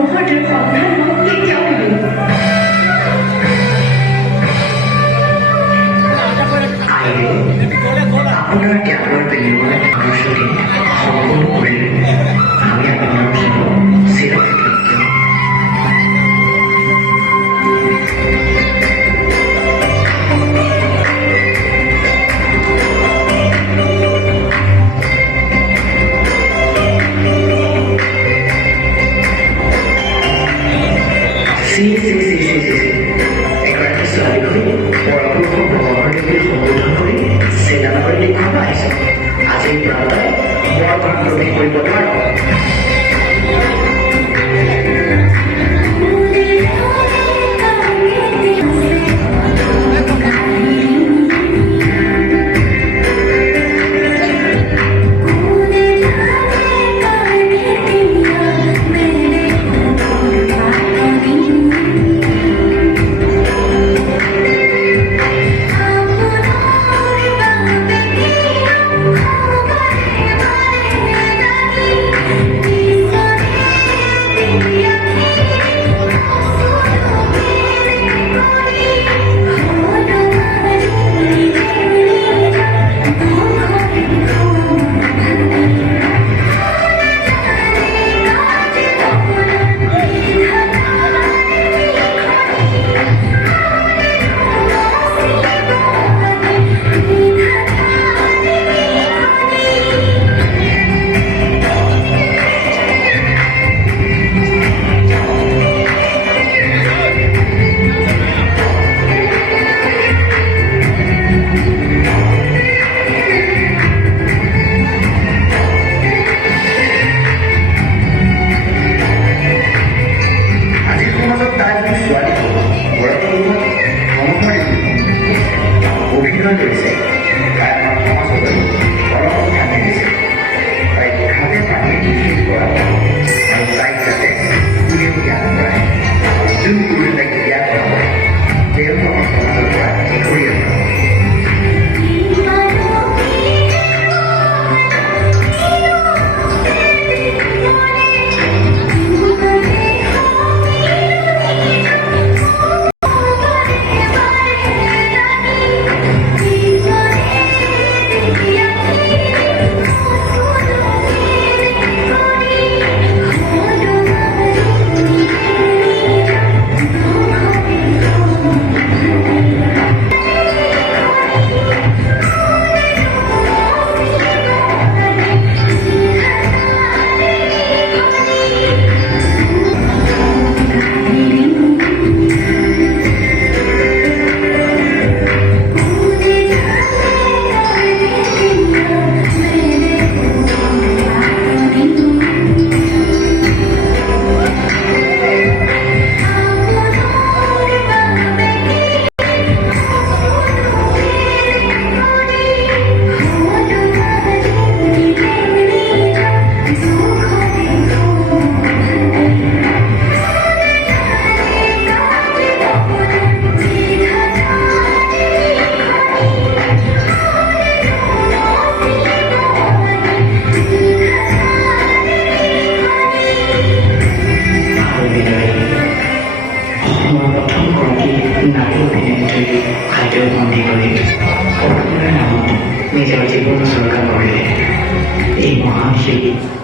সৌহাৰ্দ্যৰ সন্ধান মই কেতিয়াও নিদিওঁ। আপোনাৰ ত্যাগৰ বিনিময় খৰচতে সম্পূৰ্ণ কৰিলে আমি আপোনাৰ ওচৰত চিৰকৃতজ্ঞ। এগৰাকী ছোৱালীলৈ পৰপুৰুষৰ ভগৱানদেৱীৰ সম্বোধন কৰি চিনেমা কৰি দেখুৱাব আহিছে। আজিৰ পৰা বৰ ভাগ্যৱতী কৰিব নোৱাৰোঁ। অভিনয় কৰিছে তাই আমাৰ সমাজলৈ অলপ ঠানি দিছে। তাইক খালে পানী নিষেধ কৰা আৰু তাইক যাতে কোনেও জ্ঞান কৰে। যোন গুৰুৱে তাইক জ্ঞান কৰাব তেওঁ আমাৰ সমাজৰ পৰা এঘৰীয়া কৰাব। নাৰী অভিনেত্ৰী খাদ্য বন্দী কৰি সকলোৰে নামত নিজৰ জীৱন উচৰ্গা কৰিলে এই মহান শিল্পী